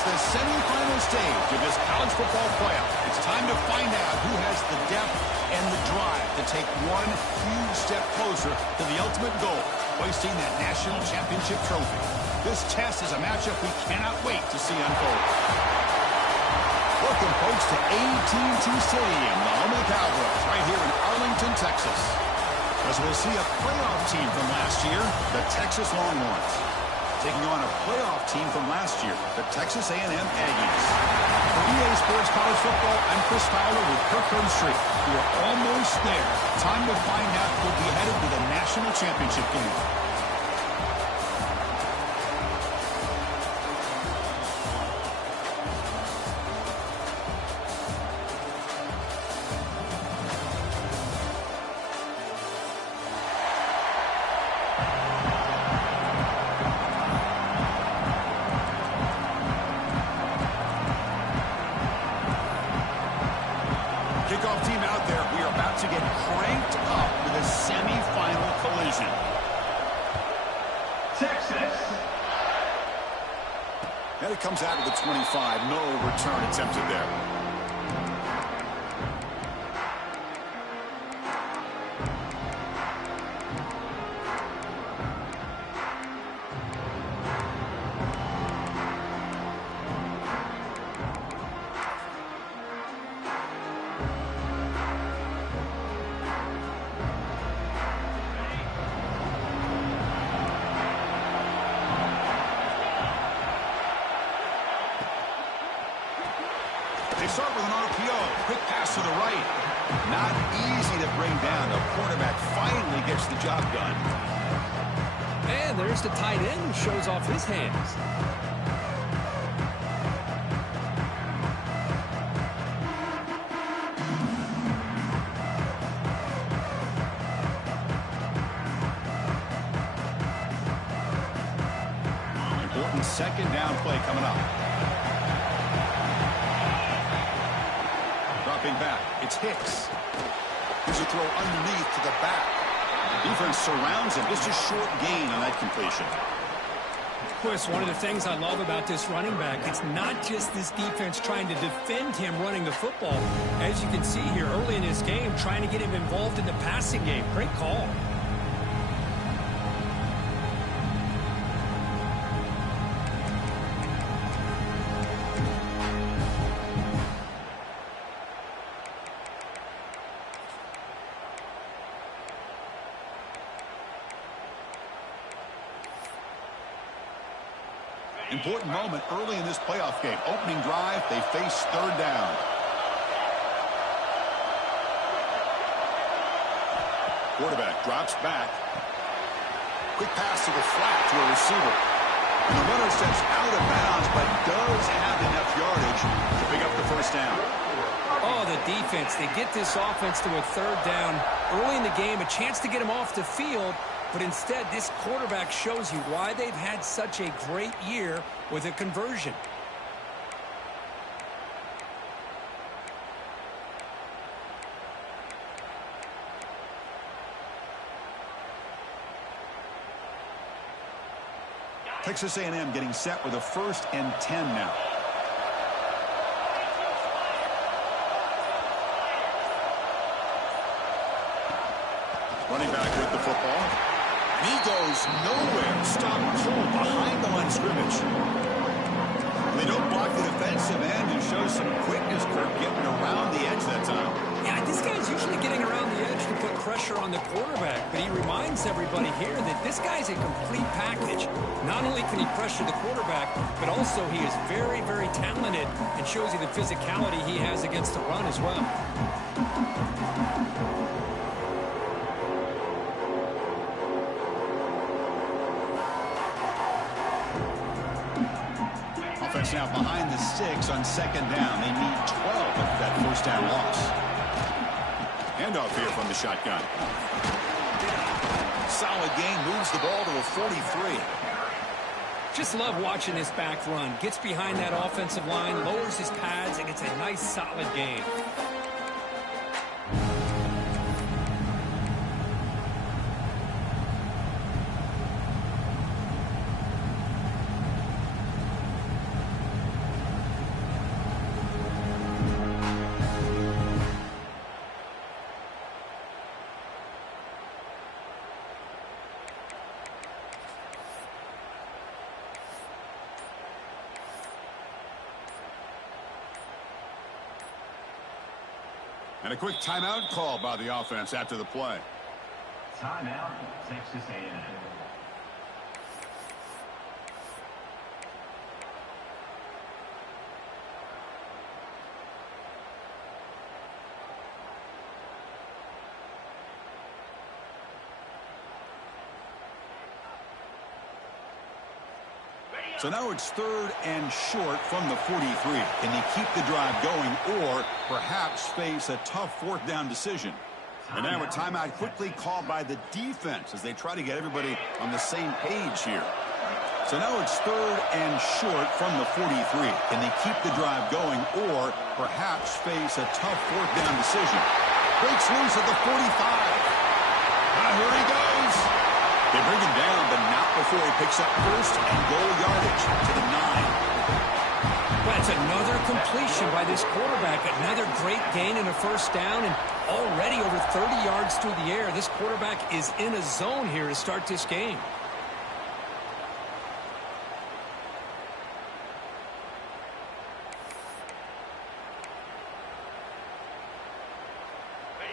It's the semifinal stage of this college football playoff. It's time to find out who has the depth and the drive to take one huge step closer to the ultimate goal, hoisting that national championship trophy. This test is a matchup we cannot wait to see unfold. Welcome, folks, to AT&T Stadium, the home of the Cowboys, right here in Arlington, Texas. As we'll see a playoff team from last year, the Texas Longhorns, taking on a playoff team from last year, the Texas A&M Aggies. For EA Sports College Football, I'm Chris Fowler with Kirk Herbstreit. We're almost there. Time to find out who'll be headed to the national championship game. Kickoff team out there. We are about to get cranked up with a semifinal collision. Texas. And it comes out of the 25. No return attempted there. They start with an RPO. Quick pass to the right. Not easy to bring down. The quarterback finally gets the job done. And there's the tight end who shows off his hands. Important second down play coming up. Dropping back, it's Hicks. Here's a throw underneath to the back. The defense surrounds him. Just a short gain on that completion. Chris, one of the things I love about this running back, it's not just this defense trying to defend him running the football. As you can see here early in this game, trying to get him involved in the passing game. Great call. Important moment early in this playoff game. Opening drive, they face third down. Quarterback drops back. Quick pass to the flat to a receiver. And the runner steps out of bounds, but does have enough yardage to pick up the first down. Oh, the defense. They get this offense to a third down early in the game, a chance to get him off the field. But instead, this quarterback shows you why they've had such a great year with a conversion. Texas A&M getting set with a 1st and 10 now. Running back with the football. He goes nowhere. Stop cold behind the line of scrimmage. They don't block the defensive end and show some quickness, Kirk, getting around the edge that time. Yeah, this guy's usually getting around the edge to put pressure on the quarterback, but he reminds everybody here that this guy's a complete package. Not only can he pressure the quarterback, but also he is very, very talented and shows you the physicality he has against the run as well. Offense now behind the 6 on 2nd down. They need 12 of that first down loss. Handoff here from the shotgun. Solid gain, moves the ball to a 43. Just love watching this back run. Gets behind that offensive line, lowers his pads, and it's a nice, solid gain. And a quick timeout called by the offense after the play. Timeout, Texas A&M. So now it's 3rd and short from the 43. Can they keep the drive going or perhaps face a tough 4th down decision? And now a timeout quickly called by the defense as they try to get everybody on the same page here. So now it's 3rd and short from the 43. Can they keep the drive going or perhaps face a tough 4th down decision? Breaks loose at the 45. Here he goes. They bring him down, but not before he picks up 1st and goal yardage to the 9. Well, it's another completion by this quarterback. Another great gain in a 1st down, and already over 30 yards through the air. This quarterback is in a zone here to start this game.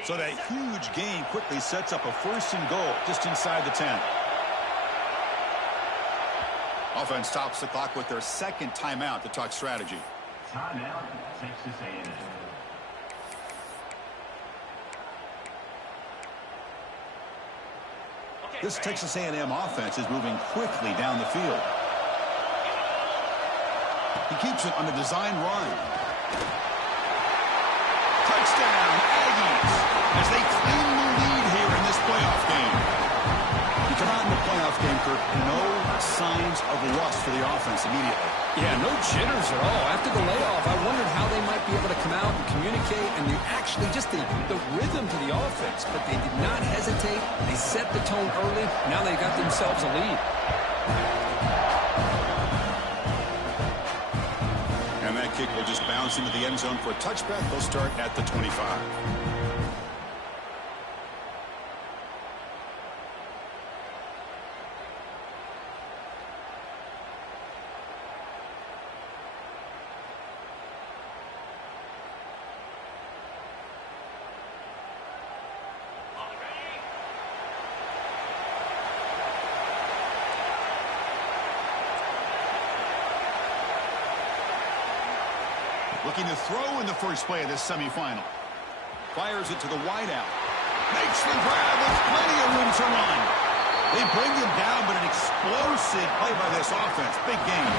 So that huge gain quickly sets up a 1st and goal just inside the 10. Offense stops the clock with their 2nd timeout to talk strategy. Timeout, Texas A&M. This Texas A&M offense is moving quickly down the field. He keeps it on a design run. Touchdown, Aggies, as they claim the lead here in this playoff game. You come out in the playoff game, Kirk, no signs of rust for the offense immediately. Yeah, no jitters at all. After the layoff, I wondered how they might be able to come out and communicate and actually just the rhythm to the offense. But they did not hesitate. They set the tone early. Now they got themselves a lead. And that kick will just bounce into the end zone for a touchback. They'll start at the 25. Looking to throw in the first play of this semifinal. Fires it to the wideout. Makes the grab with plenty of room to run. They bring him down, but an explosive play by this offense. Big game.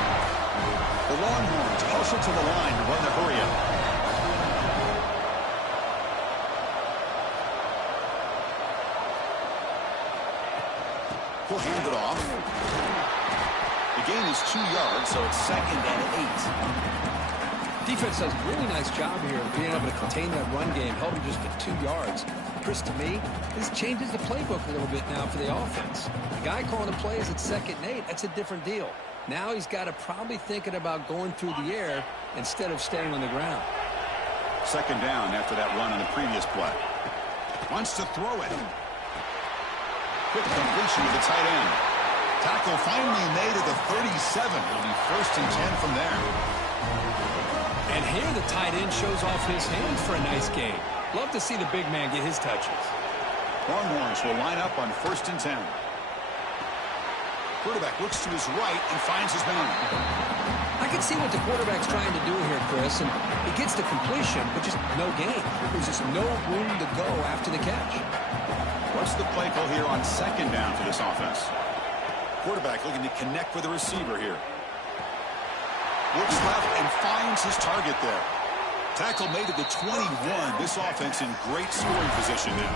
The Longhorns hustle to the line to run the hurry up. He'll hand it off. The gain is 2 yards, so it's 2nd and 8. Defense does a really nice job here of being able to contain that run game, held him just to 2 yards. Chris, to me, this changes the playbook a little bit now for the offense. The guy calling the plays at 2nd and 8, that's a different deal. Now he's got to probably thinking about going through the air instead of staying on the ground. 2nd down after that run on the previous play. Wants to throw it. Quick completion to the tight end. Tackle finally made at the 37. It'll be 1st and 10 from there. And here the tight end shows off his hands for a nice game. Love to see the big man get his touches. Longhorns will line up on 1st and 10. Quarterback looks to his right and finds his man. I can see what the quarterback's trying to do here, Chris, and he gets the completion, but just no gain. There's just no room to go after the catch. What's the play call here on 2nd down for this offense? Quarterback looking to connect with the receiver here. Looks left and finds his target there. Tackle made at the 21. This offense in great scoring position now.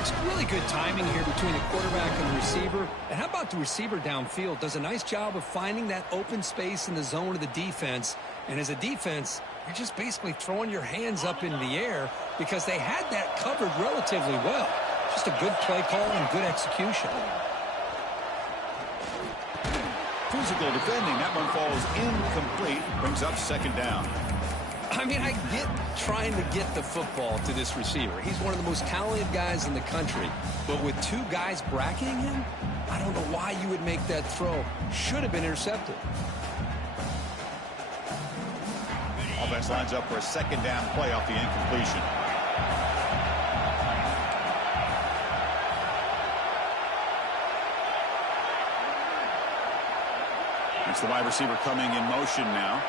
It's really good timing here between the quarterback and the receiver. And how about the receiver downfield? Does a nice job of finding that open space in the zone of the defense. And as a defense, you're just basically throwing your hands up in the air because they had that covered relatively well. Just a good play call and good execution. Physical defending. That one falls incomplete. Brings up 2nd down. I mean, I get trying to get the football to this receiver. He's one of the most talented guys in the country. But with 2 guys bracketing him, I don't know why you would make that throw. Should have been intercepted. offense lines up for a second down play off the incompletion. It's the wide receiver coming in motion now.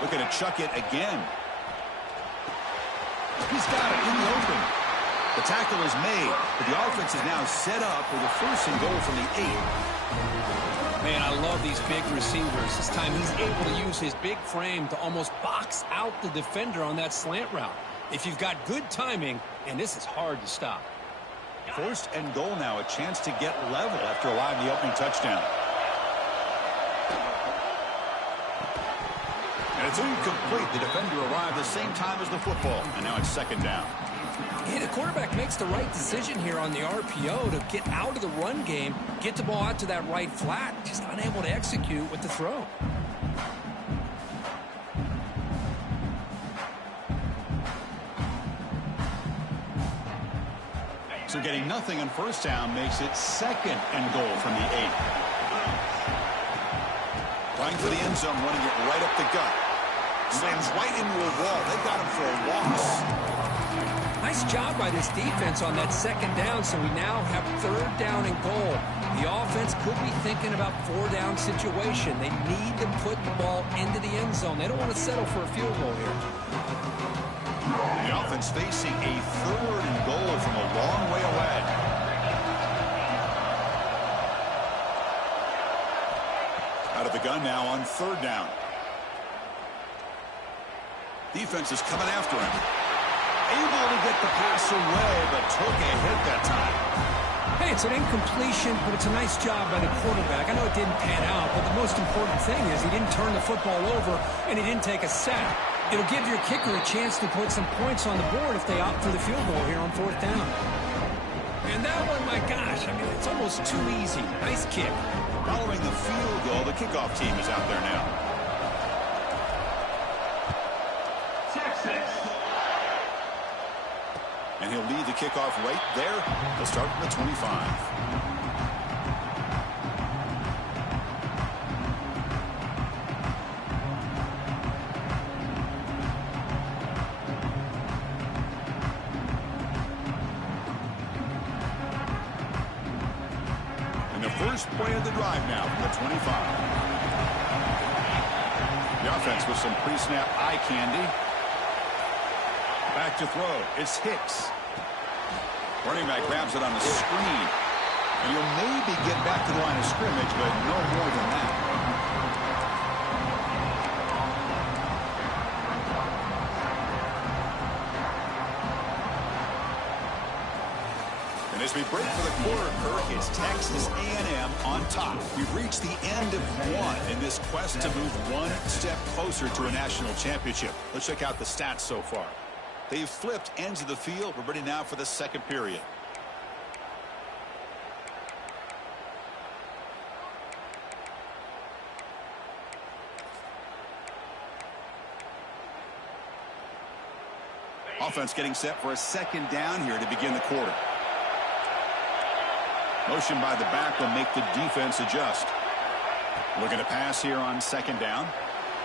Looking to chuck it again. He's got it in the open. The tackle is made, but the offense is now set up with a first and goal from the 8. Man, I love these big receivers. This time he's able to use his big frame to almost box out the defender on that slant route. If you've got good timing, and this is hard to stop. First and goal now, a chance to get level after allowing the opening touchdown. And it's incomplete. The defender arrived the same time as the football, and now it's second down. Yeah, the quarterback makes the right decision here on the RPO to get out of the run game, get the ball out to that right flat, just unable to execute with the throw. So getting nothing on first down makes it second and goal from the 8. Trying for the end zone, running it right up the gut. Slams right into a wall. They got him for a loss. Nice job by this defense on that second down, so we now have third down and goal. The offense could be thinking about four-down situation. They need to put the ball into the end zone. They don't want to settle for a field goal here. The offense facing a third and goal from a long way away. Out of the gun now on third down. Defense is coming after him. Able to get the pass away, but took a hit that time. Hey, it's an incompletion, but it's a nice job by the quarterback. I know it didn't pan out, but the most important thing is he didn't turn the football over and he didn't take a sack. It'll give your kicker a chance to put some points on the board if they opt for the field goal here on fourth down. And that one, my gosh, I mean, it's almost too easy. Nice kick. Following the field goal, the kickoff team is out there now. Texas. And he'll lead the kickoff right there. He'll start from the 25. First play of the drive now from the 25. The offense with some pre-snap eye candy. Back to throw. It's Hicks. Running back grabs it on the screen. And you'll maybe get back to the line of scrimmage, but no more than that. As we break for the quarter, Kirk, it's Texas A&M on top. We've reached the end of one in this quest to move one step closer to a national championship. Let's check out the stats so far. They've flipped ends of the field. We're ready now for the second period. Offense getting set for a second down here to begin the quarter. Motion by the back will make the defense adjust. Looking to pass here on second down.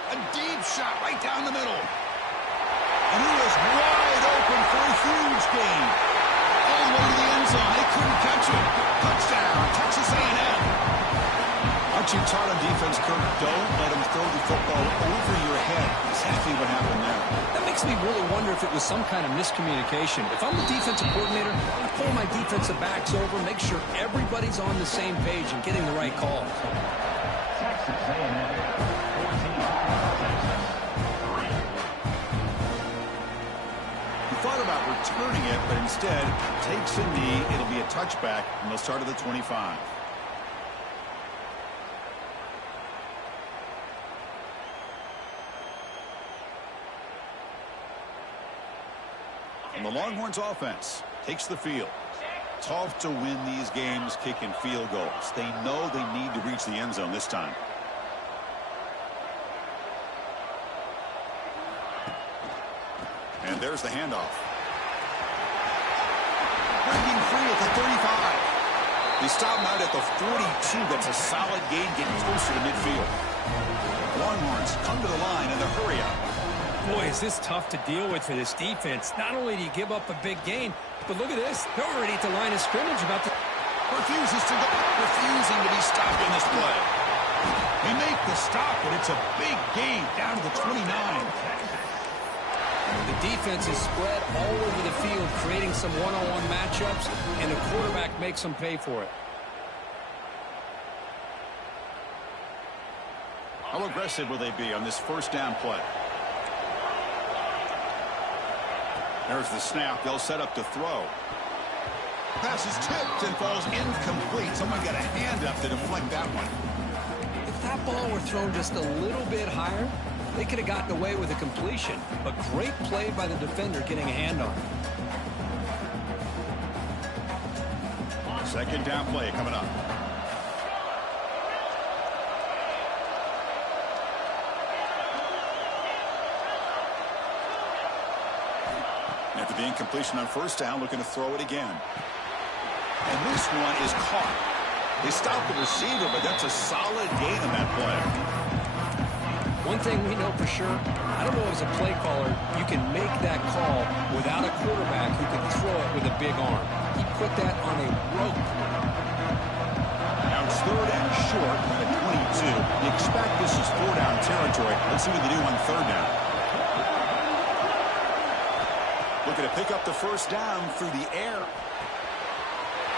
A deep shot right down the middle. And he was wide open for a huge gain. All the way to the end zone. They couldn't catch it. Touchdown, Texas A&M. Aren't you taught on defense, Kirk? Don't let him throw the football over your head. Exactly what happened there. That makes me really wonder if it was some kind of miscommunication. If I'm the defensive coordinator, I pull my defensive backs over, make sure everybody's on the same page and getting the right calls. Texas A&M 14. He thought about returning it, but instead takes a knee. It'll be a touchback, and they'll start at the 25. And the Longhorns offense takes the field. Tough to win these games kicking field goals. They know they need to reach the end zone this time. And there's the handoff. Breaking free at the 35. They stop him out at the 42. That's a solid gain, getting closer to midfield. Longhorns come to the line in the hurry up. Boy, is this tough to deal with for this defense. Not only do you give up a big gain, but look at this. They're already at the line of scrimmage about to... Refuses to go. Refusing to be stopped in this play. They make the stop, but it's a big gain down to the 29. The defense is spread all over the field, creating some one-on-one matchups, and the quarterback makes them pay for it. How aggressive will they be on this first down play? There's the snap. They'll set up to throw. Pass is tipped and falls incomplete. Someone got a hand up to deflect that one. If that ball were thrown just a little bit higher, they could have gotten away with a completion. But great play by the defender getting a hand on it. Second down play coming up. After the incompletion on first down, looking to throw it again. And this one is caught. They stop the receiver, but that's a solid gain on that play. One thing we know for sure, I don't know as a play caller, you can make that call without a quarterback who can throw it with a big arm. He put that on a rope. Now it's third and short at 22. You expect this is four-down territory. Let's see what they do on third down. Looking to pick up the first down through the air.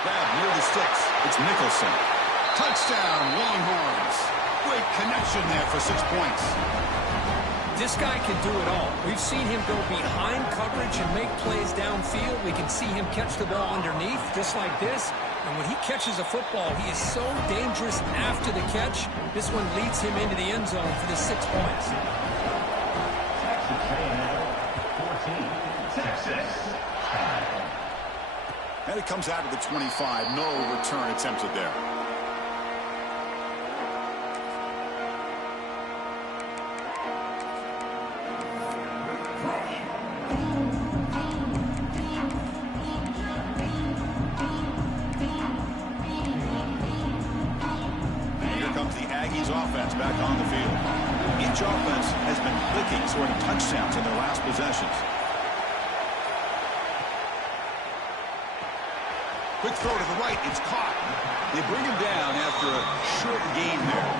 Grab near the sticks. It's Nicholson. Touchdown, Longhorns. Great connection there for 6 points. This guy can do it all. We've seen him go behind coverage and make plays downfield. We can see him catch the ball underneath, just like this. And when he catches a football, he is so dangerous after the catch. This one leads him into the end zone for the 6 points. And it comes out of the 25. No return attempted there. Here comes the Aggies offense back on the field. Each offense has been clicking, scoring touchdowns in their last possessions. Quick throw to the right. It's caught. They bring him down after a short gain there.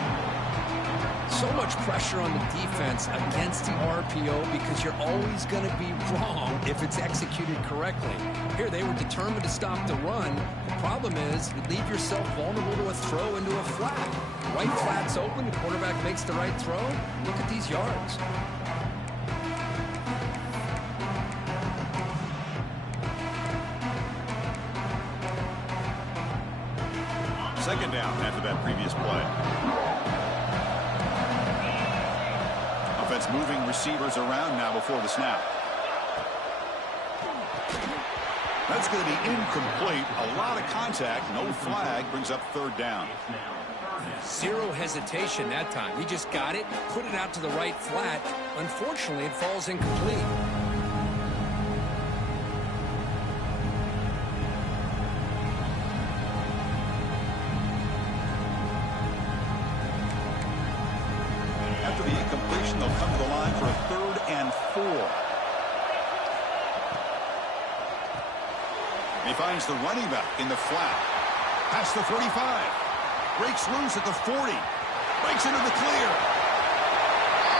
So much pressure on the defense against the RPO because you're always going to be wrong if it's executed correctly. Here, they were determined to stop the run. The problem is you leave yourself vulnerable to a throw into a flat. The right flat's open. The quarterback makes the right throw. Look at these yards. Second down after that previous play. Offense moving receivers around now before the snap. That's going to be incomplete. A lot of contact. No flag. Brings up third down. Zero hesitation that time. He just got it, put it out to the right flat. Unfortunately, it falls incomplete. After the incompletion, they'll come to the line for a 3rd and 4. He finds the running back in the flat. Past the 35. Breaks loose at the 40. Breaks into the clear.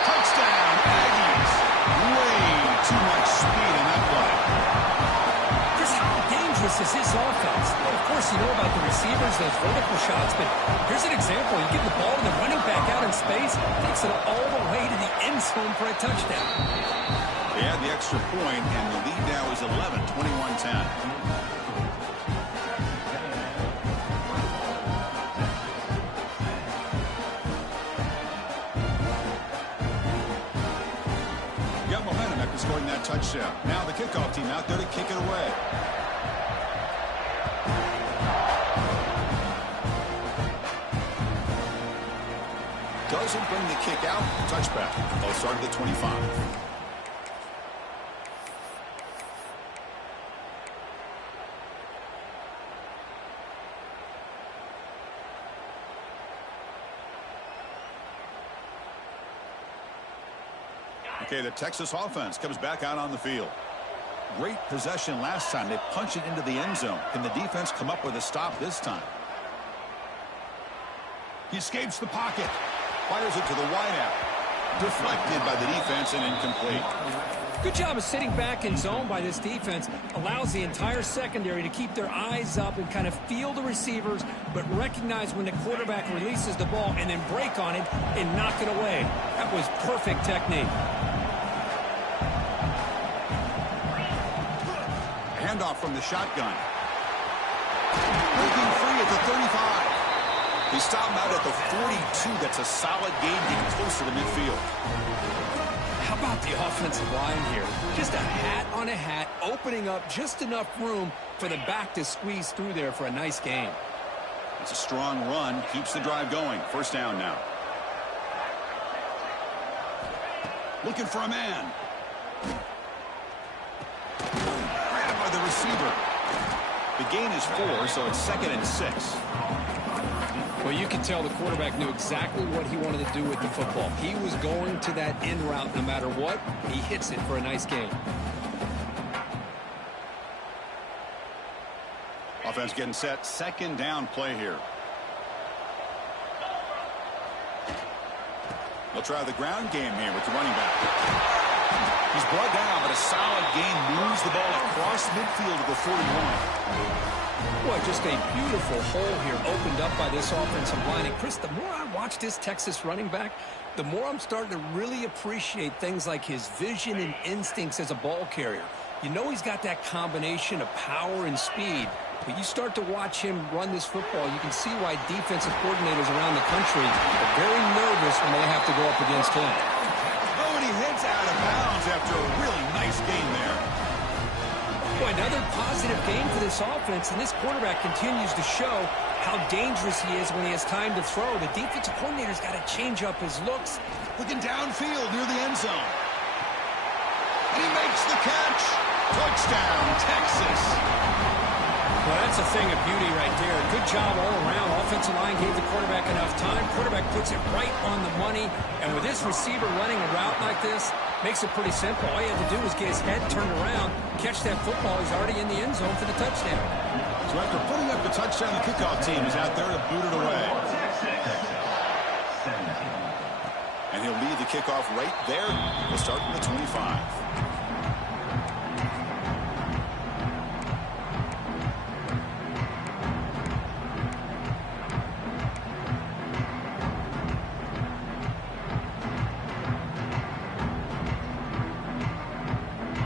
Touchdown, Aggies. Way too much speed in that play. Just how dangerous is this offense? Well, of course, you know about the receivers, those vertical shots, but here's an example. You get the ball and the running back out in space, takes it all the way to the end zone for a touchdown. They had the extra point, and the lead now is 11, 21-10. Got momentum after scoring that touchdown. Now the kickoff team out there to kick it away. Doesn't bring the kick out. Touchback. They'll start at the 25. Okay, the Texas offense comes back out on the field. Great possession last time. They punch it into the end zone. Can the defense come up with a stop this time? He escapes the pocket. Fires it to the wideout. Deflected by the defense and incomplete. Good job of sitting back in zone by this defense. Allows the entire secondary to keep their eyes up and kind of feel the receivers, but recognize when the quarterback releases the ball and then break on it and knock it away. That was perfect technique. Handoff from the shotgun. Breaking free at the 35. They stop him out at the 42. That's a solid gain, getting close to the midfield. How about the offensive line here? Just a hat on a hat, opening up just enough room for the back to squeeze through there for a nice gain. It's a strong run, keeps the drive going. First down now. Looking for a man. Grabbed by the receiver. The gain is 4, so it's 2nd and 6. Well, you can tell the quarterback knew exactly what he wanted to do with the football. He was going to that in route no matter what. He hits it for a nice gain. Offense getting set. 2nd down play here. They'll try the ground game here with the running back. He's brought down, but a solid gain moves the ball across midfield to the 41. Boy, just a beautiful hole here opened up by this offensive line. And, Chris, the more I watch this Texas running back, the more I'm starting to really appreciate things like his vision and instincts as a ball carrier. You know he's got that combination of power and speed. But you start to watch him run this football, you can see why defensive coordinators around the country are very nervous when they have to go up against him. Oh, and he heads out of bounds after a really nice gain there. Boy, another positive game for this offense, and this quarterback continues to show how dangerous he is when he has time to throw. The defensive coordinator's got to change up his looks. Looking downfield near the end zone. And he makes the catch. Touchdown, Texas. Well, that's a thing of beauty right there. Good job all around. Offensive line gave the quarterback enough time. Quarterback puts it right on the money. And with this receiver running a route like this, makes it pretty simple. All you have to do is get his head turned around, catch that football. He's already in the end zone for the touchdown. So after putting up the touchdown, the kickoff team is out there to boot it away. And he'll lead the kickoff right there. We'll start from the 25.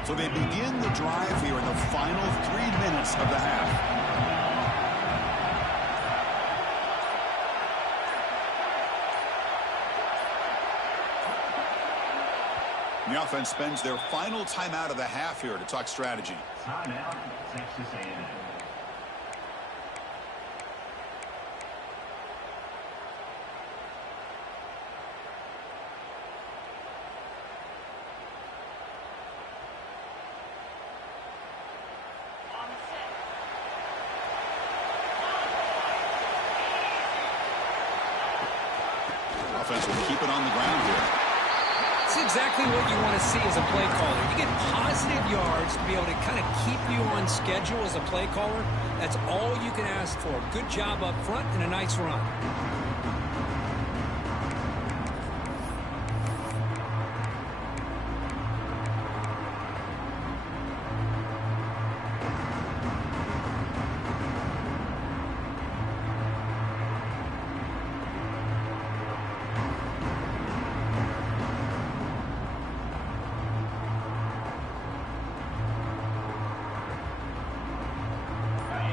So they begin the drive here in the final 3 minutes of the half. The offense spends their final timeout of the half here to talk strategy. Timeout, Texas A&M. Offense will keep it on the ground here. It's exactly what you want to see as a play caller. You get positive yards to be able to kind of keep you on schedule as a play caller. That's all you can ask for. Good job up front and a nice run.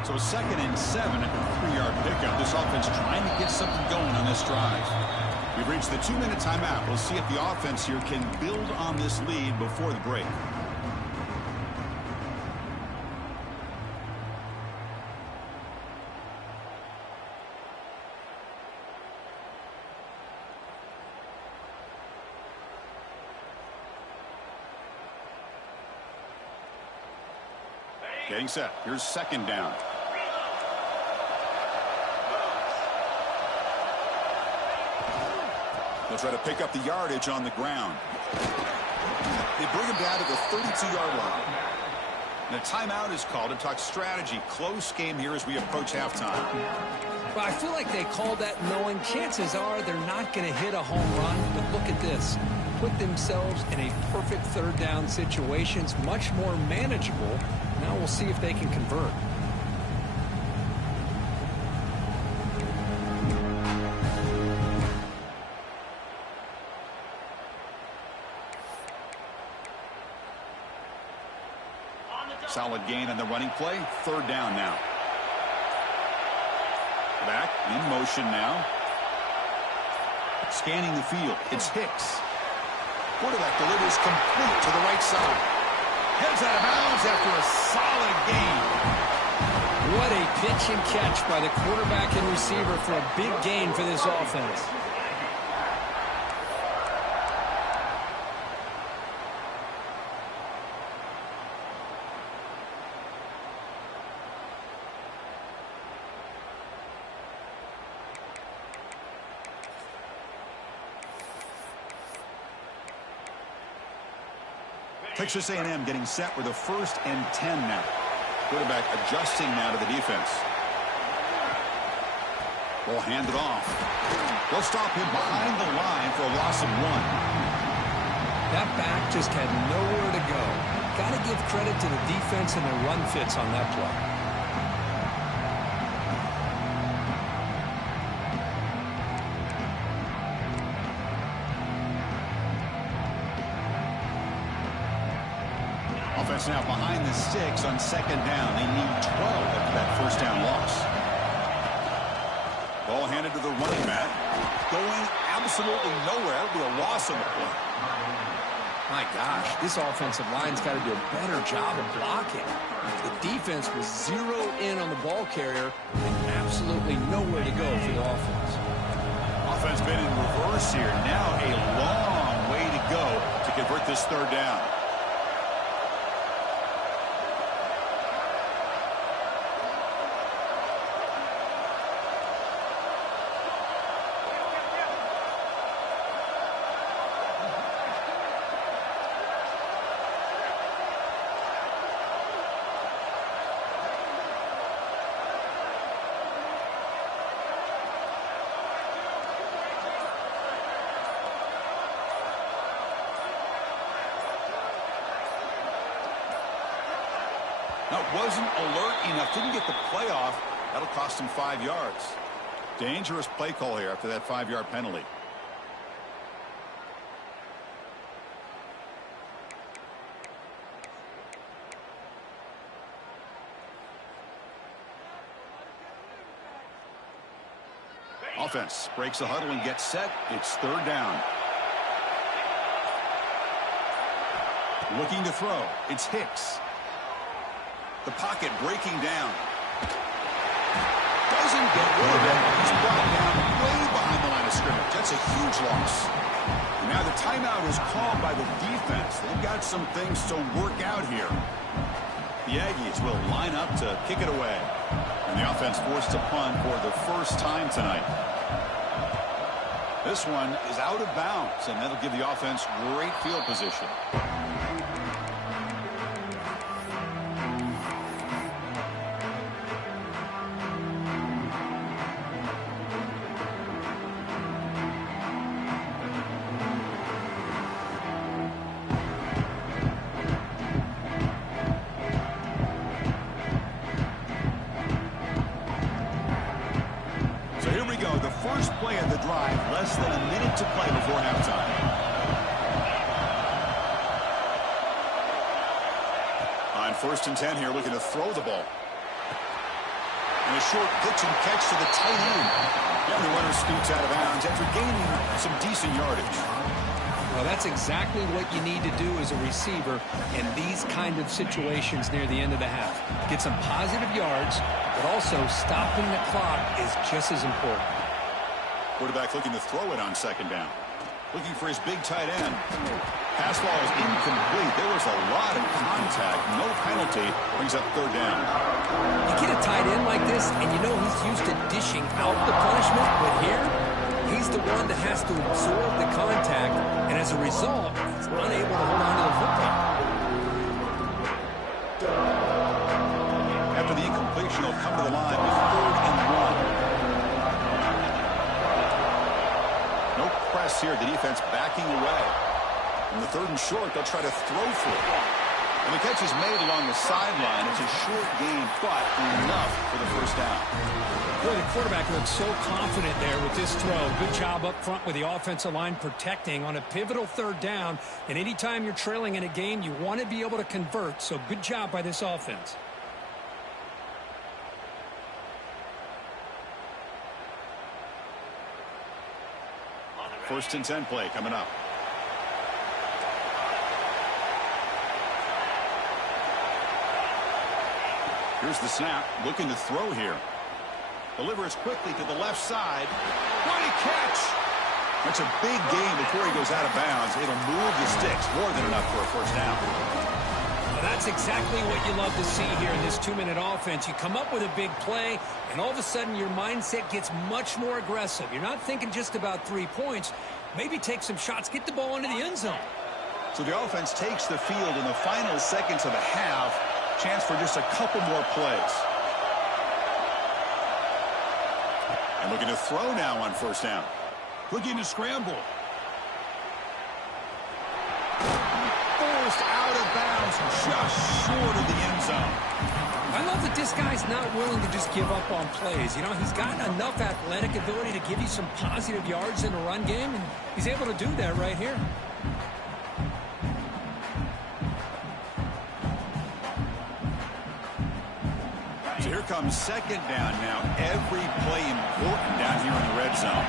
So 2nd and 7 at the 3-yard pickup. This offense trying to get something going on this drive. We've reached the 2-minute timeout. We'll see if the offense here can build on this lead before the break. Getting set. Here's 2nd down. They'll try to pick up the yardage on the ground. They bring him down to the 32-yard line. And a timeout is called to talk strategy. Close game here as we approach halftime. Well, I feel like they called that knowing chances are they're not going to hit a home run. But look at this. Put themselves in a perfect third down situation. It's much more manageable. Now we'll see if they can convert. Solid gain on the running play. Third down now. Back in motion now. Scanning the field. It's Hicks. Quarterback delivers complete to the right side. Heads out of bounds after a solid gain. What a pitch and catch by the quarterback and receiver for a big gain for this offense. Texas A&M getting set with a 1st and 10 now. Quarterback adjusting now to the defense. Ball handed off. They'll stop him behind the line for a loss of 1. That back just had nowhere to go. Got to give credit to the defense and their run fits on that play. Offense now behind the 6 on 2nd down. They need 12 after that 1st down loss. Ball handed to the running back. Going absolutely nowhere. That'll be a loss on the play. My gosh, this offensive line's got to do a better job of blocking. The defense was zeroed in on the ball carrier and absolutely nowhere to go for the offense. Offense been in reverse here. Now a long way to go to convert this 3rd down. Now, wasn't alert enough. Didn't get the play off. That'll cost him 5 yards. Dangerous play call here after that 5-yard penalty. Offense breaks the huddle and gets set. It's 3rd down. Looking to throw. It's Hicks. The pocket breaking down. Doesn't get rid of it. He's brought down way behind the line of scrimmage. That's a huge loss. And now the timeout is called by the defense. They've got some things to work out here. The Aggies will line up to kick it away. And the offense forced to punt for the 1st time tonight. This one is out of bounds, and that'll give the offense great field position. Less than a minute to play before halftime. On 1st and 10 here, looking to throw the ball. And a short pitch and catch to the tight end. And the runner scoots out of bounds after gaining some decent yardage. Well, that's exactly what you need to do as a receiver in these kind of situations near the end of the half. Get some positive yards, but also stopping the clock is just as important. Quarterback looking to throw it on 2nd down. Looking for his big tight end. Pass ball is incomplete. There was a lot of contact. No penalty. Brings up 3rd down. You get a tight end like this, and you know he's used to dishing out the punishment, but here, he's the one that has to absorb the contact, and as a result, he's unable to hold on to the football. After the incompletion, they'll come to the line with 3rd and 1. No press here. The defense backing away. On the 3rd and short, they'll try to throw for it. And the catch is made along the sideline. It's a short game, but enough for the first down. Boy, the quarterback looks so confident there with this throw. Good job up front with the offensive line protecting on a pivotal 3rd down. And anytime you're trailing in a game, you want to be able to convert. So good job by this offense. First and 10 play coming up. Here's the snap, looking to throw here. Delivers quickly to the left side. What a catch! That's a big gain before he goes out of bounds. It'll move the sticks, more than enough for a first down. Well, that's exactly what you love to see here in this 2-minute offense. You come up with a big play, and all of a sudden your mindset gets much more aggressive. You're not thinking just about 3 points. Maybe take some shots, get the ball into the end zone. So the offense takes the field in the final seconds of the half. Chance for just a couple more plays. And looking to throw now on first down. Looking to scramble. Forced out of bounds just short of the end zone. I love that this guy's not willing to just give up on plays. You know, he's got enough athletic ability to give you some positive yards in a run game, and he's able to do that right here. So here comes 2nd down now. Every play important down here in the red zone.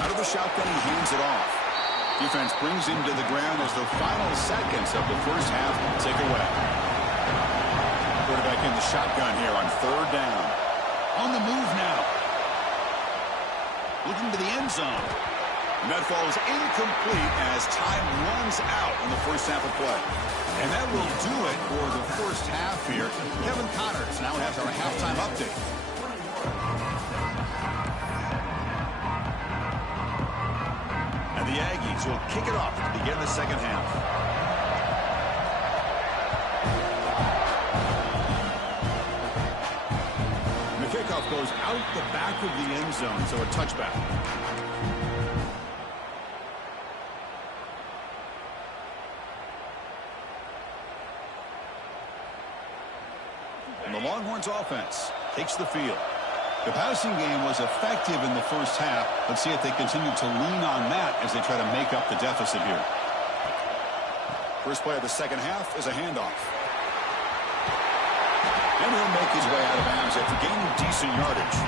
Out of the shotgun, he hands it off. Defense brings him to the ground as the final seconds of the first half tick away. Quarterback in the shotgun here on 3rd down. On the move now. Looking to the end zone. And that falls incomplete as time runs out in the first half of play. And that will do it for the first half here. Kevin Connors now has our halftime update. And the Aggies will kick it off to begin the second half. Kickoff goes out the back of the end zone, so a touchback. And the Longhorns offense takes the field. The passing game was effective in the first half. Let's see if they continue to lean on that as they try to make up the deficit here. First play of the second half is a handoff. And he'll make his way out of bounds after gaining decent yardage.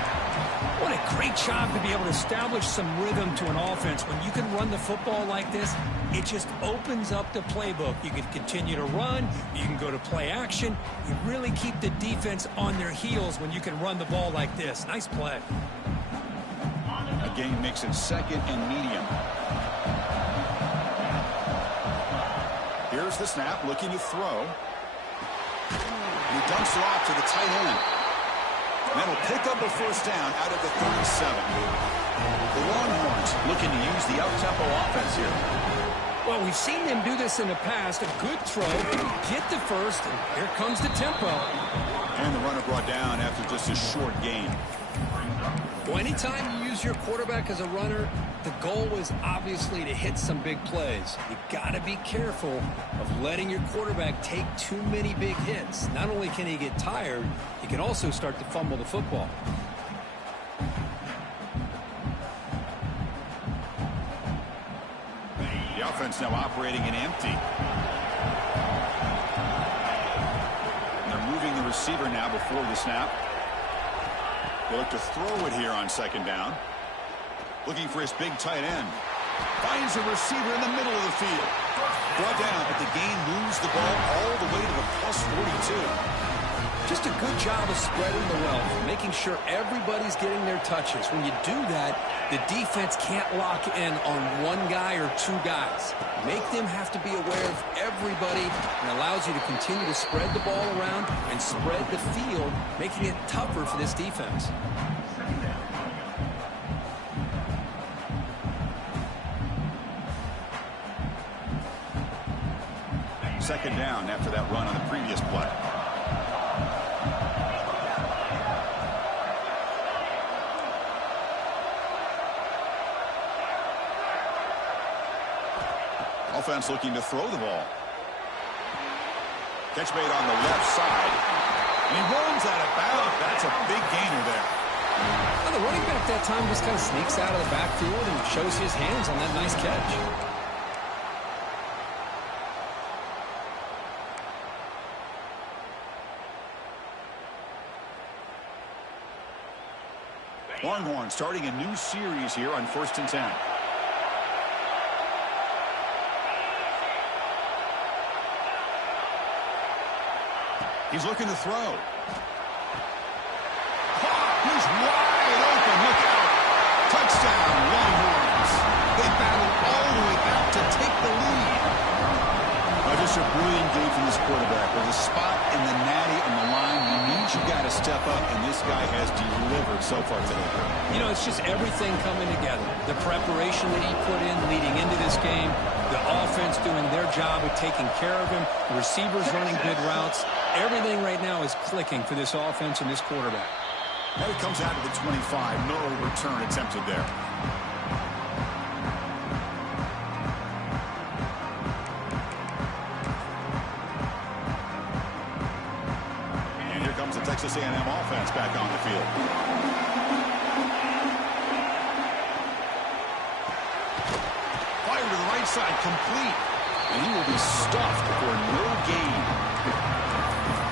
What a great job to be able to establish some rhythm to an offense. When you can run the football like this, it just opens up the playbook. You can continue to run. You can go to play action. You really keep the defense on their heels when you can run the ball like this. Nice play. A gain makes it 2nd and medium. Here's the snap, looking to throw. He dumps it off to the tight end. And that'll pick up a first down out of the 37. The Longhorns looking to use the up-tempo offense here. Well, we've seen them do this in the past. A good throw, get the first, and here comes the tempo. And the runner brought down after just a short gain. Well, anytime you use your quarterback as a runner, the goal is obviously to hit some big plays. You got to be careful of letting your quarterback take too many big hits. Not only can he get tired, he can also start to fumble the football. The offense now operating in empty. And they're moving the receiver now before the snap. They look to throw it here on 2nd down. Looking for his big tight end. Finds a receiver in the middle of the field. Brought down, but the gain moves the ball all the way to the +42. Just a good job of spreading the wealth, making sure everybody's getting their touches. When you do that, the defense can't lock in on one guy or two guys. Make them have to be aware of everybody, and allows you to continue to spread the ball around and spread the field, making it tougher for this defense. Second down after that run on the previous play. Offense looking to throw the ball. Catch made on the left side. And he runs out of bounds. That's a big gainer there. Well, the running back that time just kind of sneaks out of the backfield and shows his hands on that nice catch. Longhorn starting a new series here on 1st and 10. He's looking to throw. He's wide open. Look out. Touchdown, Longhorns. They battled all the way back to take the lead. Just a brilliant game from this quarterback. With a spot in the natty on the line, you need you got to step up, and this guy has delivered so far today. You know, it's just everything coming together. The preparation that he put in leading into this game, the offense doing their job of taking care of him, the receivers running good routes. Everything right now is clicking for this offense and this quarterback. And it comes out of the 25. No return attempted there. And here comes the Texas A&M offense back on the field. Fire to the right side, complete. And he will be stuffed for no gain.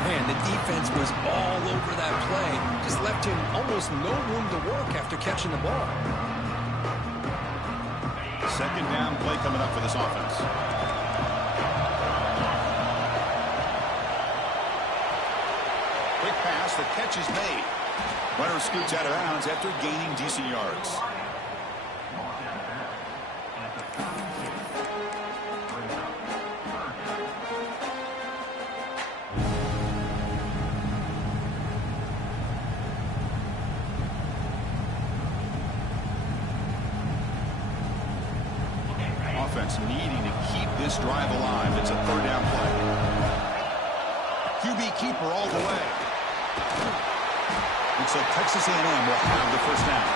Man, the defense was all over that play. Just left him almost no room to work after catching the ball. Second down play coming up for this offense. Quick pass, the catch is made. Runner scoots out of bounds after gaining decent yards. Offense needing to keep this drive alive. It's a third down play. QB keeper all the way. Looks like Texas A&M will have the first down.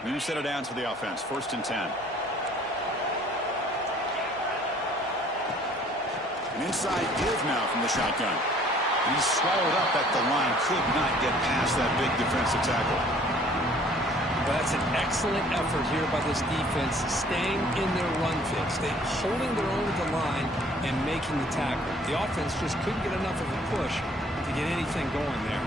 New set of downs for the offense. 1st and 10. An inside give now from the shotgun. He's swallowed up at the line. Could not get past that big defensive tackle. Well, that's an excellent effort here by this defense, staying in their run fix. They're holding their own at the line and making the tackle. The offense just couldn't get enough of a push to get anything going there.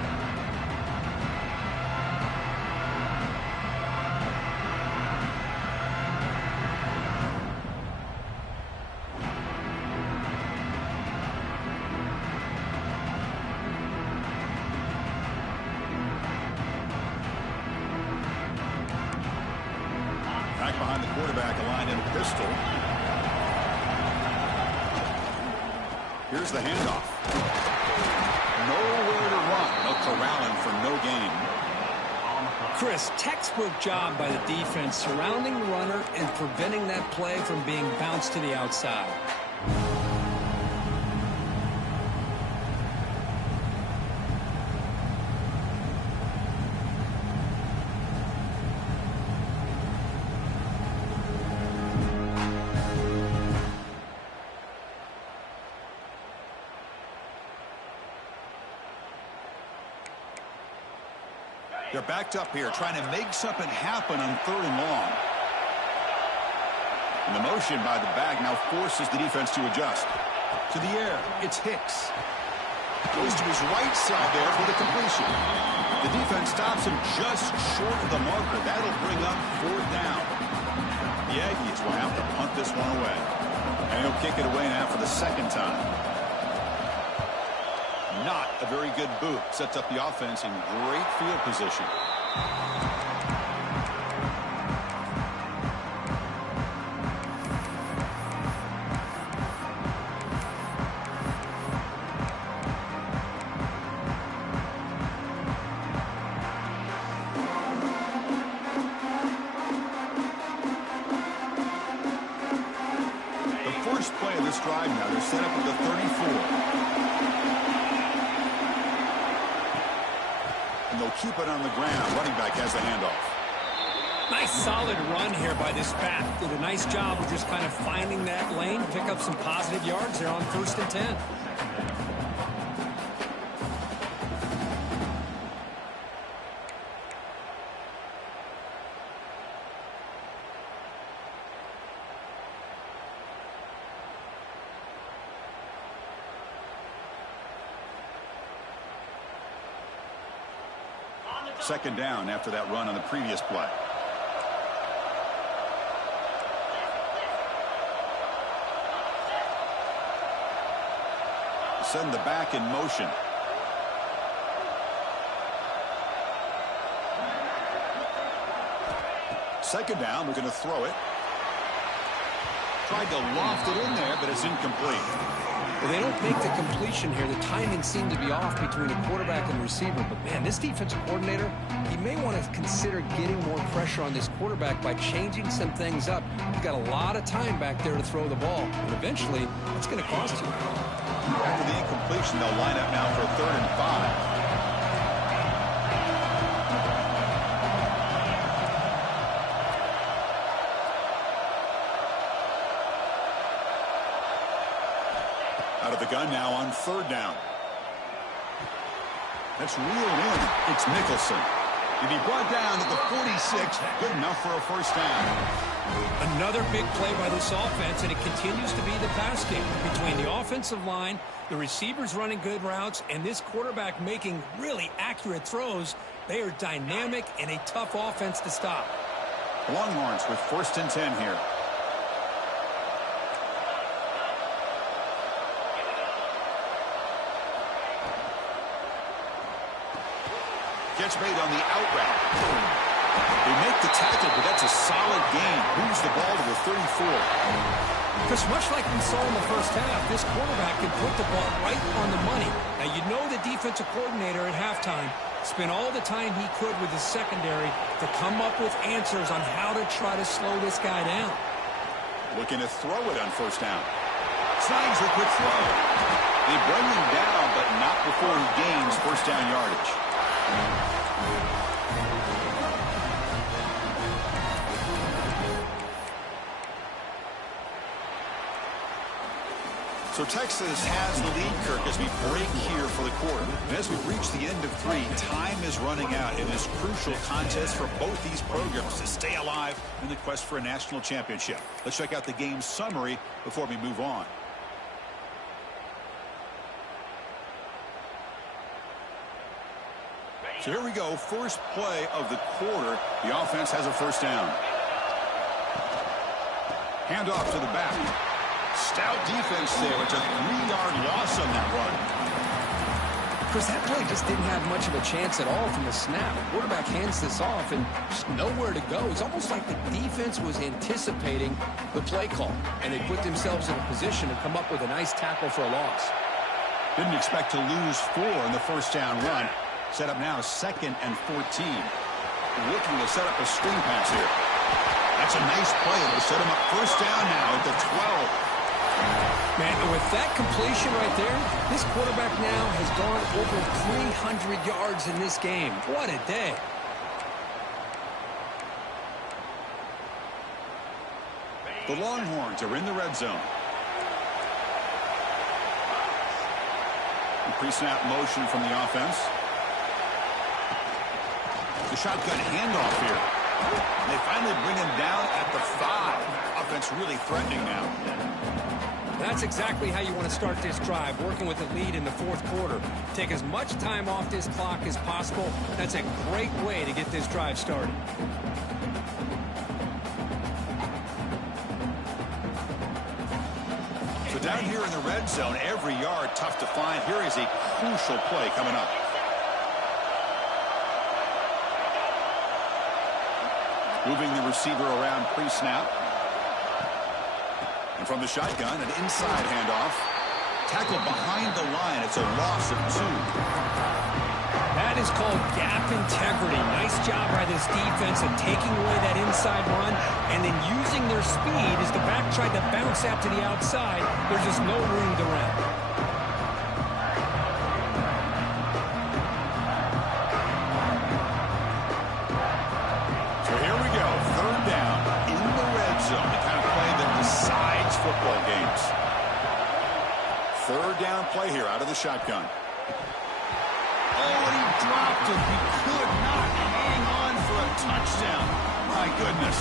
Back behind the quarterback, aligned in a pistol. Here's the handoff. Nowhere to run. They'll corral him for no gain. Chris, textbook job by the defense surrounding the runner and preventing that play from being bounced to the outside. They're backed up here trying to make something happen on 3rd and long. And the motion by the back now forces the defense to adjust. To the air, it's Hicks. Goes to his right side there for the completion. The defense stops him just short of the marker. That'll bring up 4th down. The Aggies will have to punt this one away. And he'll kick it away now for the 2nd time. Not a very good boot. Sets up the offense in great field position. First play of this drive now. They're set up at the 34. And they'll keep it on the ground. Running back has the handoff. Nice solid run here by this back. Did a nice job of just kind of finding that lane, pick up some positive yards there on 1st and 10. Second down after that run on the previous play. Send the back in motion. Second down, we're going to throw it. Tried to loft it in there, but it's incomplete. Well, they don't make the completion here. The timing seemed to be off between the quarterback and the receiver. But, man, this defensive coordinator, he may want to consider getting more pressure on this quarterback by changing some things up. You've got a lot of time back there to throw the ball. And eventually, it's going to cost you. After the incompletion, they'll line up now for 3rd and 5. Out of the gun now on 3rd down. That's reeled in. It's Nicholson. He'll be brought down at the 46. Good enough for a 1st down. Another big play by this offense, and it continues to be the pass game between the offensive line, the receivers running good routes, and this quarterback making really accurate throws. They are dynamic and a tough offense to stop. Longhorns with 1st and 10 here. Gets made on the out route. They make the tackle, but that's a solid gain. Moves the ball to the 34. Because much like we saw in the first half, this quarterback can put the ball right on the money. Now, you know the defensive coordinator at halftime spent all the time he could with the secondary to come up with answers on how to try to slow this guy down. Looking to throw it on 1st down. Snags the quick throw. They bring him down, but not before he gains 1st down yardage. So Texas has the lead, Kirk, as we break here for the quarter. And as we reach the end of 3, time is running out in this crucial contest for both these programs to stay alive in the quest for a national championship. Let's check out the game summary before we move on. So here we go, first play of the quarter. The offense has a 1st down. Handoff to the back. Stout defense there. It's a 3-yard loss on that run. Chris, that play just didn't have much of a chance at all from the snap. The quarterback hands this off and just nowhere to go. It's almost like the defense was anticipating the play call, and they put themselves in a position to come up with a nice tackle for a loss. Didn't expect to lose 4 in the 1st down run. Set up now 2nd and 14. Looking to set up a screen pass here. That's a nice play. It'll set him up 1st down now at the 12. Man, with that completion right there, this quarterback now has gone over 300 yards in this game. What a day. The Longhorns are in the red zone. Pre-snap motion from the offense. The shotgun handoff here. They finally bring him down at the 5. Offense really threatening now. That's exactly how you want to start this drive, working with a lead in the fourth quarter. Take as much time off this clock as possible. That's a great way to get this drive started. So down here in the red zone, every yard tough to find. Here is a crucial play coming up. Moving the receiver around pre-snap. And from the shotgun, an inside handoff. Tackled behind the line. It's a loss of 2. That is called gap integrity. Nice job by this defense of taking away that inside run and then using their speed as the back tried to bounce out to the outside. There's just no room to run. So here we go. 3rd down in the red zone. The kind of play that decides football games. 3rd down play here out of the shotgun. Oh, he dropped it. He could not hang on for a touchdown. My goodness.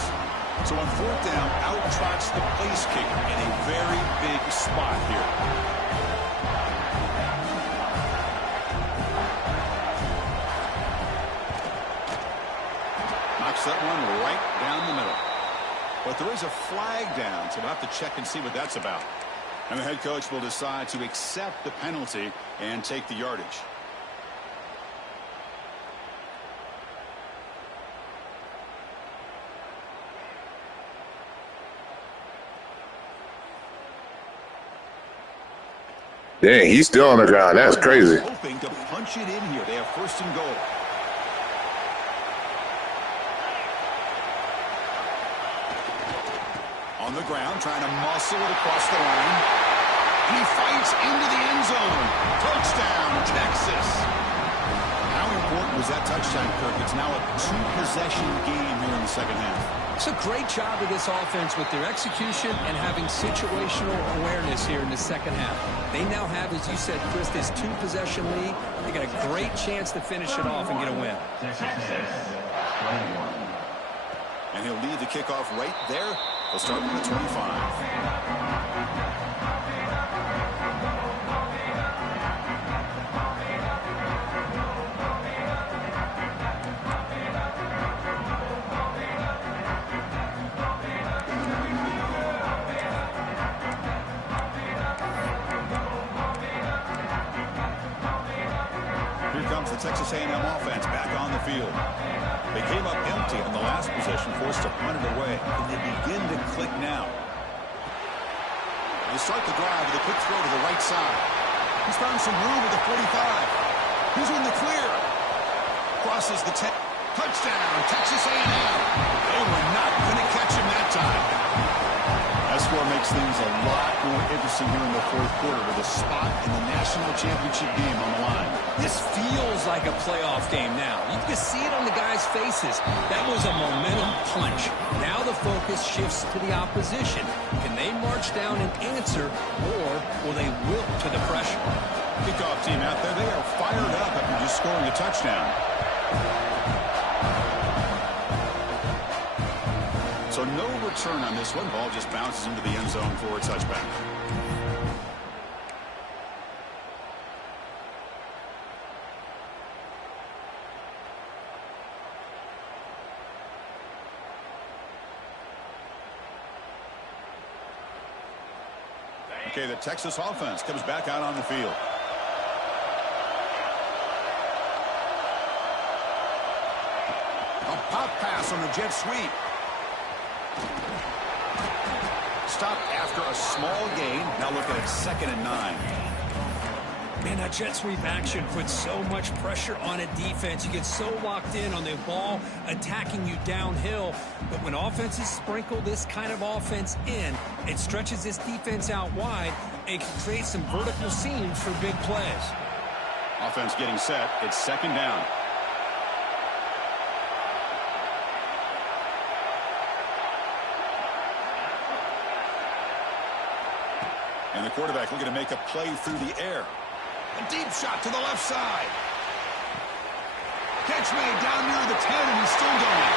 So on 4th down, out trots the place kicker in a very big spot here. Knocks that one right down the middle. But there is a flag down, so we'll have to check and see what that's about. And the head coach will decide to accept the penalty and take the yardage. Dang, he's still on the ground. That's crazy. Hoping to punch it in here. They have 1st and goal. On the ground, trying to muscle it across the line. And he fights into the end zone. Touchdown, Texas. How important was that touchdown, Kirk? It's now a 2-possession game here in the second half. It's a great job of this offense with their execution and having situational awareness here in the second half. They now have, as you said, Chris, this 2-possession lead. They got a great chance to finish it off and get a win. And he'll lead the kickoff right there. They'll start from the 25. The Texas A&M offense back on the field. They came up empty on the last possession, forced to punt it away, and they begin to click now. They start the drive with a quick throw to the right side. He's found some room at the 45. He's in the clear. Crosses the 10. Touchdown, Texas A&M. They were not going to catch him that time. That score makes things a lot more interesting here in the fourth quarter with a spot in the national championship game on the line. This feels like a playoff game now. You can see it on the guys' faces. That was a momentum punch. Now the focus shifts to the opposition. Can they march down and answer, or will they wilt to the pressure? Kickoff team out there, they are fired up after just scoring a touchdown. So no return on this one. Ball just bounces into the end zone for a touchback. Okay, the Texas offense comes back out on the field. A pop pass on the jet sweep. Stopped after a small gain. Now looking at 2nd and 9. Man, that jet sweep action puts so much pressure on a defense. You get so locked in on the ball attacking you downhill. But when offenses sprinkle this kind of offense in, it stretches this defense out wide and can create some vertical seams for big plays. Offense getting set. It's 2nd down. And the quarterback looking to make a play through the air. A deep shot to the left side. Catch made down near the 10, and he's still going.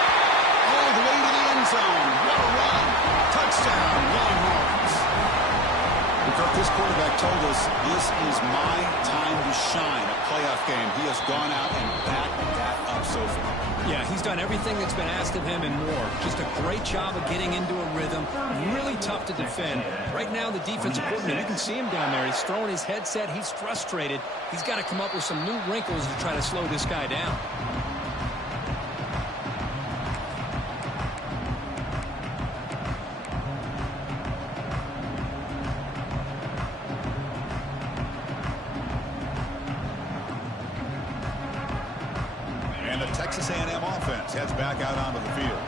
All the way to the end zone. What a run. Touchdown, Longhorns. Kirk, this quarterback told us this is my time to shine, a playoff game. He has gone out and backed that up so far. Yeah, he's done everything that's been asked of him and more. Just a great job of getting into a rhythm. Really tough to defend. Right now, the defensive coordinator, you can see him down there. He's throwing his headset. He's frustrated. He's got to come up with some new wrinkles to try to slow this guy down. Texas A&M offense heads back out onto the field.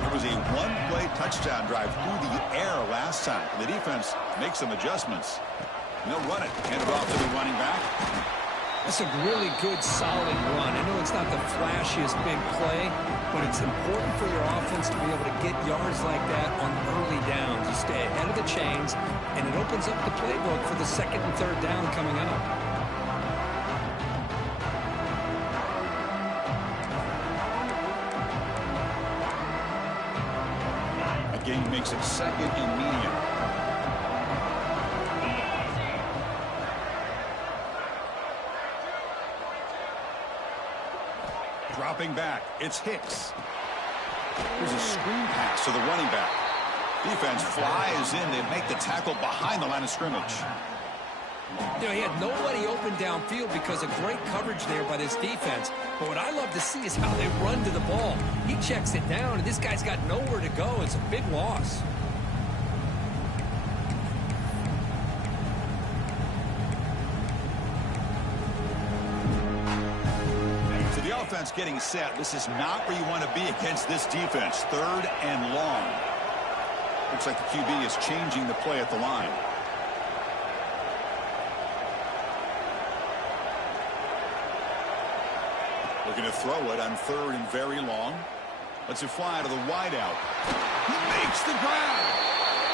There was a one-play touchdown drive through the air last time. The defense makes some adjustments. And they'll run it. Hand it off to the running back. That's a really good, solid run. I know it's not the flashiest big play, but it's important for your offense to be able to get yards like that on early downs. You stay ahead of the chains, and it opens up the playbook for the second and third down coming up. Game makes it second and medium. Dropping back, it's Hicks. There's a screen pass to the running back. Defense flies in. They make the tackle behind the line of scrimmage. You know, he had nobody open downfield because of great coverage there by this defense. But what I love to see is how they run to the ball. He checks it down, and this guy's got nowhere to go. It's a big loss. So the offense getting set. This is not where you want to be against this defense. Third and long. Looks like the QB is changing the play at the line. Looking to throw it on third and very long. Lets it fly to the wideout. He makes the grab.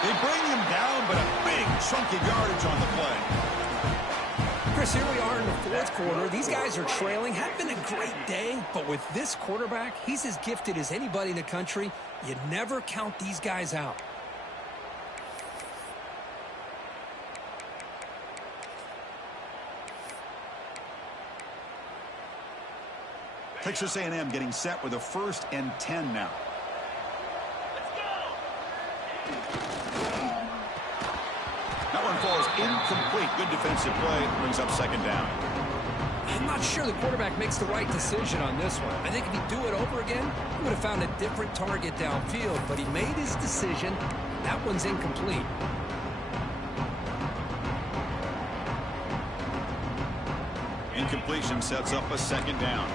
They bring him down, but a big chunk of yardage on the play. Chris, here we are in the fourth quarter. These guys are trailing. Had been a great day, but with this quarterback, he's as gifted as anybody in the country. You never count these guys out. Texas A&M getting set with a 1st and 10 now. That one falls incomplete. Good defensive play. Brings up second down. I'm not sure the quarterback makes the right decision on this one. I think if he'd do it over again, he would have found a different target downfield. But he made his decision. That one's incomplete. Incompletion sets up a second down.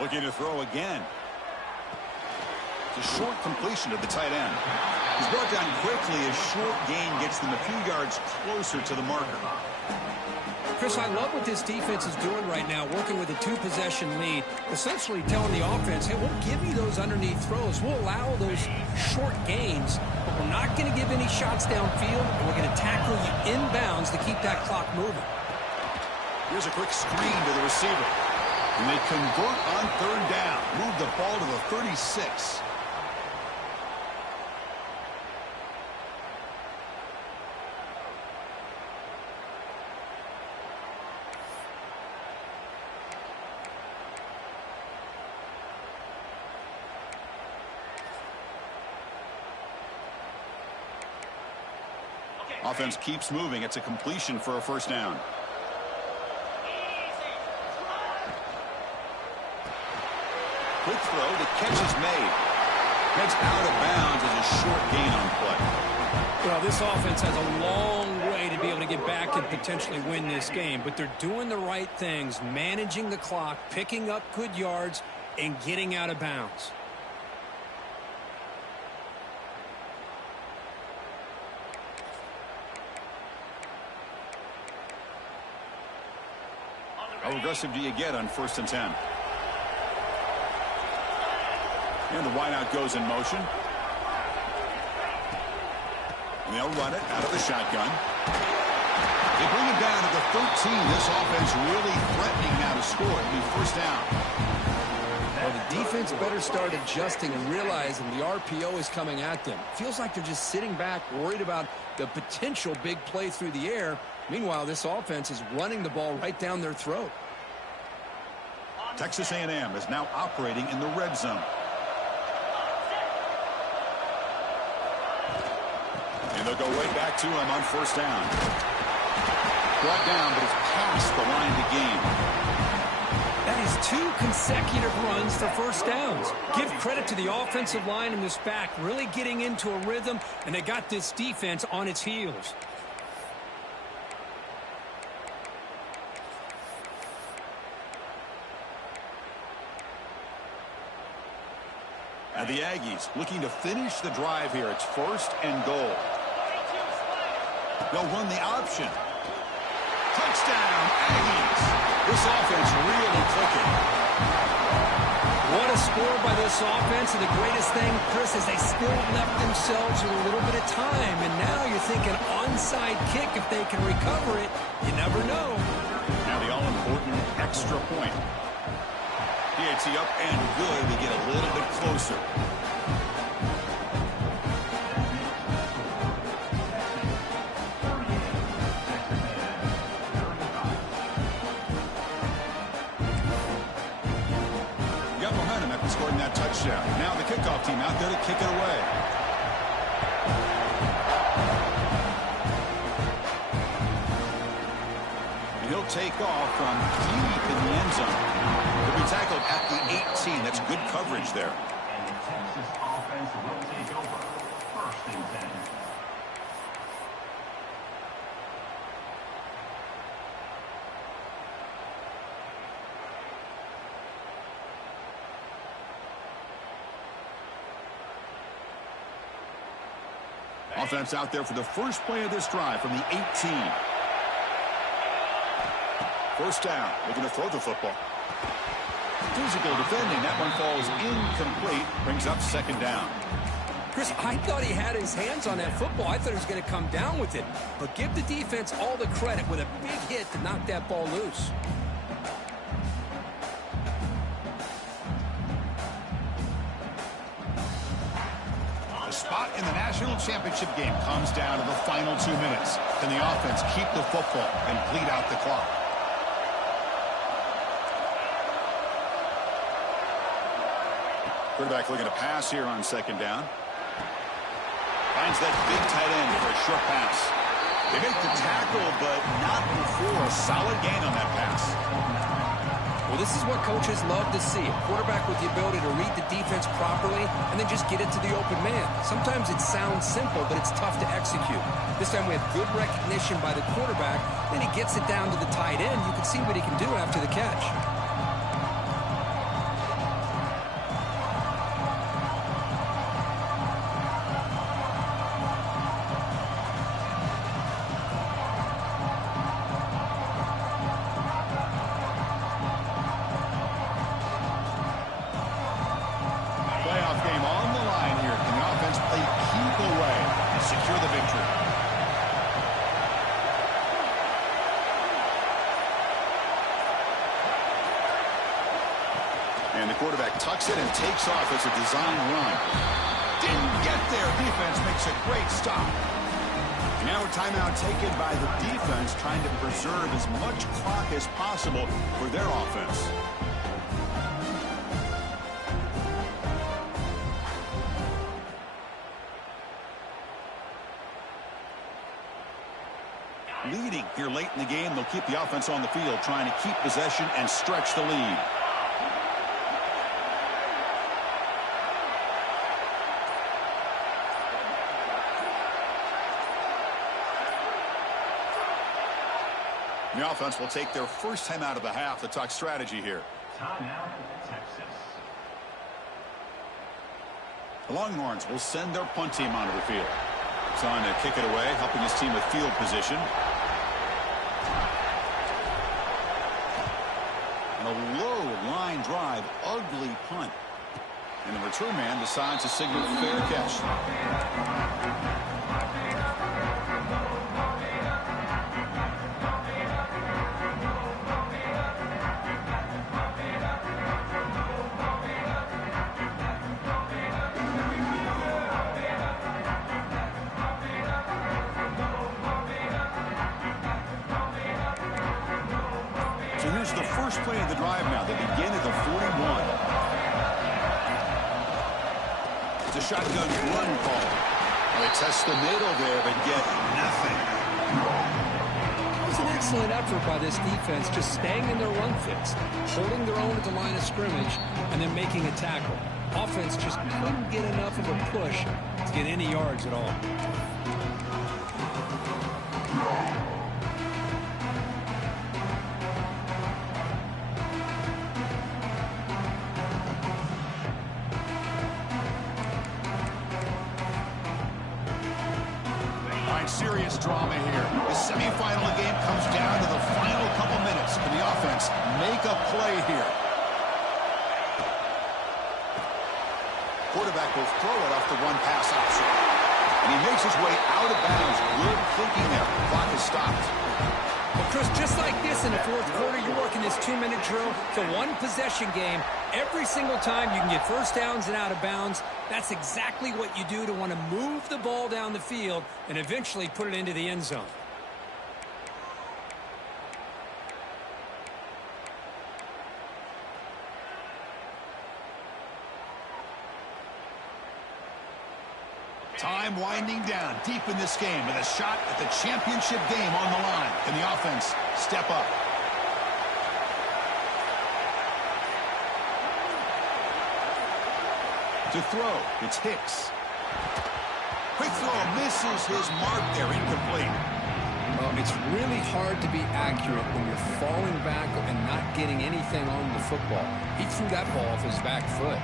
Looking to throw again. It's a short completion to the tight end. He's brought down quickly. A short gain gets them a few yards closer to the marker. Chris, I love what this defense is doing right now, working with a 2-possession lead, essentially telling the offense, hey, we'll give you those underneath throws. We'll allow those short gains, but we're not going to give any shots downfield, and we're going to tackle you inbounds to keep that clock moving. Here's a quick screen to the receiver. And they convert on third down. Move the ball to the 36. Offense keeps moving. It's a completion for a 1st down. Quick throw. The catch is made. Heads out of bounds as a short gain on play. Well, this offense has a long way to be able to get back and potentially win this game, but they're doing the right things, managing the clock, picking up good yards, and getting out of bounds. How aggressive do you get on 1st and 10? And the wideout goes in motion. And they'll run it out of the shotgun. They bring it down to the 13. This offense really threatening now to score. It'll be first down. Well, the defense better start adjusting and realizing the RPO is coming at them. Feels like they're just sitting back, worried about the potential big play through the air. Meanwhile, this offense is running the ball right down their throat. Texas A&M is now operating in the red zone. And they'll go right back to him on first down. Brought down, but it's past the line to gain. That is 2 consecutive runs for first downs. Give credit to the offensive line in this back, really getting into a rhythm, and they got this defense on its heels. And the Aggies looking to finish the drive here. It's first and goal. They'll run the option. Touchdown, Aggies. This offense really clicking. What a score by this offense, and the greatest thing, Chris, is they still left themselves with a little bit of time, and now you're thinking onside kick if they can recover it. You never know. Now the all-important extra point. PAT up and good. We get a little bit closer. Scoring that touchdown. Now the kickoff team out there to kick it away. And he'll take off from deep in the end zone. He'll be tackled at the 18. That's good coverage there. And the Texas offense will take over. First and 10. Offense out there for the first play of this drive from the 18. First down, looking to throw the football. Physical defending. That one falls incomplete. Brings up second down. Chris, I thought he had his hands on that football. I thought he was going to come down with it. But give the defense all the credit with a big hit to knock that ball loose. Spot in the national championship game comes down to the final 2 minutes. Can the offense keep the football and bleed out the clock? Quarterback looking to pass here on second down. Finds that big tight end for a short pass. They make the tackle, but not before a solid gain on that pass. Well, this is what coaches love to see. A quarterback with the ability to read the defense properly and then just get it to the open man. Sometimes it sounds simple, but it's tough to execute. This time we have good recognition by the quarterback. Then he gets it down to the tight end. You can see what he can do after the catch. And the quarterback tucks it and takes off as a design run. Didn't get there. Defense makes a great stop. Now a timeout taken by the defense, trying to preserve as much clock as possible for their offense. Leading here late in the game, they'll keep the offense on the field, trying to keep possession and stretch the lead. The offense will take their first time out of the half to talk strategy here. Timeout, Texas. The Longhorns will send their punt team onto the field. It's on to kick it away, helping his team with field position. And a low line drive, ugly punt. And the return man decides to signal fair catch. first play of the drive now. They begin at the 41. It's a shotgun run call. They test the middle there, but get nothing. It was an excellent effort by this defense, just staying in their run fits, holding their own at the line of scrimmage, and then making a tackle. Offense just couldn't get enough of a push to get any yards at all. Serious drama here. The semifinal of the game comes down to the final couple minutes. Can the offense make a play here? Quarterback will throw it off the run-pass option. And he makes his way out of bounds. Good thinking there. Clock is stopped. Well, Chris, just like this in the fourth quarter, you're working this 2-minute drill. It's a one-possession game. Every single time you can get first downs and out of bounds. That's exactly what you do to want to move the ball down the field and eventually put it into the end zone. Time winding down deep in this game with a shot at the championship game on the line. Can the offense step up? To throw, it's Hicks. Quick throw, misses his mark there, incomplete. Well, it's really hard to be accurate when you're falling back and not getting anything on the football. He threw that ball off his back foot.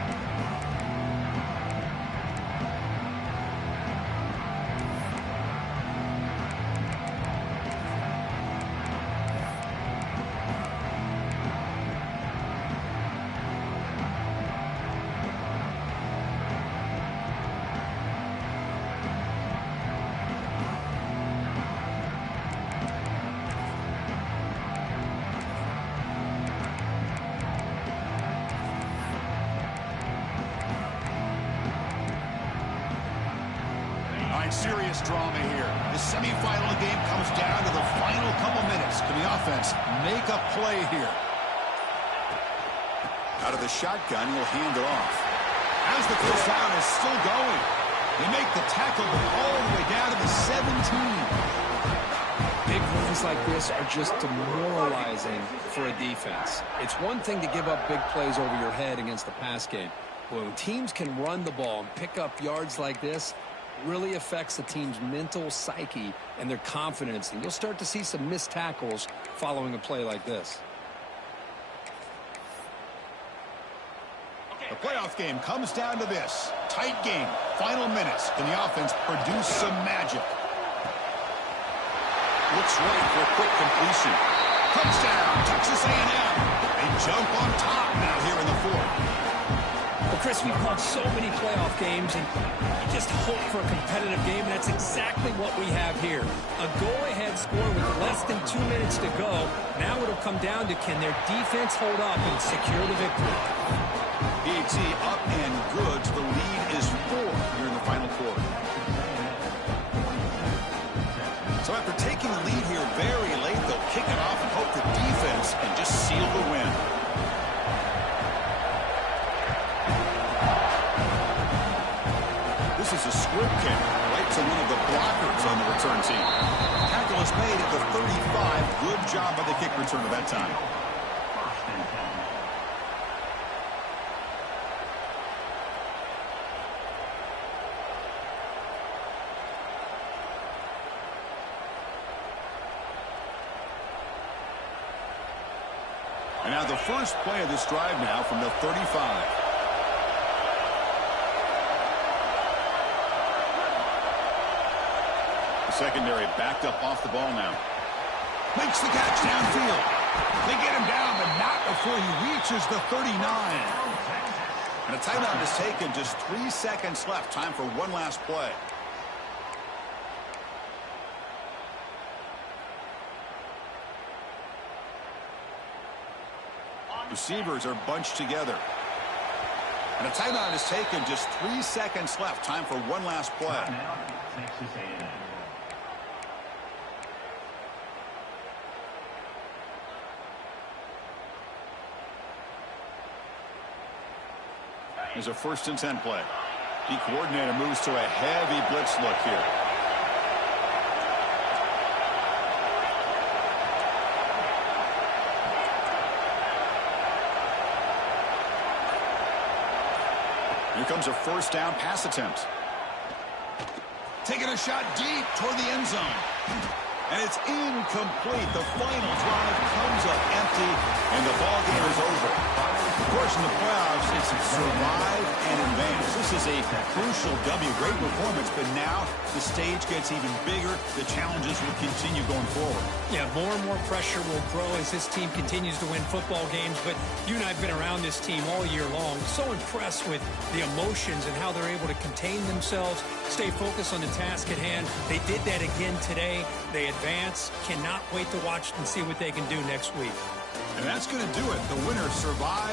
Serious drama here. The semifinal game comes down to the final couple minutes. Can the offense make a play here? Out of the shotgun, he'll hand it off. As the first down is still going. They make the tackle all the way down to the 17. Big runs like this are just demoralizing for a defense. It's one thing to give up big plays over your head against the pass game. When teams can run the ball and pick up yards like this, really affects the team's mental psyche and their confidence. And you'll start to see some missed tackles following a play like this. The playoff game comes down to this. Tight game. Final minutes. Can the offense produce some magic? Looks right for a quick completion. Touchdown, Texas A&M. They jump on top now here in the fourth. Well, Chris, we've won so many playoff games, and you just hope for a competitive game, and that's exactly what we have here. A go-ahead score with less than 2 minutes to go. Now it'll come down to, can their defense hold up and secure the victory? PAT up and good. The lead is 4 here in the final quarter. So after taking the lead here very late, they'll kick it off and hope the defense can just seal the win. This is a squib kick right to one of the blockers on the return team. Tackle is made at the 35. Good job by the kick returner that time. And now the first play of this drive now from the 35. Secondary backed up off the ball now. Makes the catch downfield. They get him down, but not before he reaches the 39. And a timeout is taken. Just 3 seconds left. Time for one last play. Receivers are bunched together. And a timeout is taken. Just 3 seconds left. Time for one last play. Texas A&M. There's a 1st and 10 play. The coordinator moves to a heavy blitz look here. Here comes a 1st down pass attempt. Taking a shot deep toward the end zone. And it's incomplete. The final drive comes up empty, and the ball game is over. Of course, in the playoffs, it's survive and advance. This is a crucial W. Great performance, but now the stage gets even bigger. The challenges will continue going forward. Yeah, more and more pressure will grow as this team continues to win football games. But you and I have been around this team all year long. So impressed with the emotions and how they're able to contain themselves, stay focused on the task at hand. They did that again today. They advance. Cannot wait to watch and see what they can do next week. And that's going to do it. The winner survives.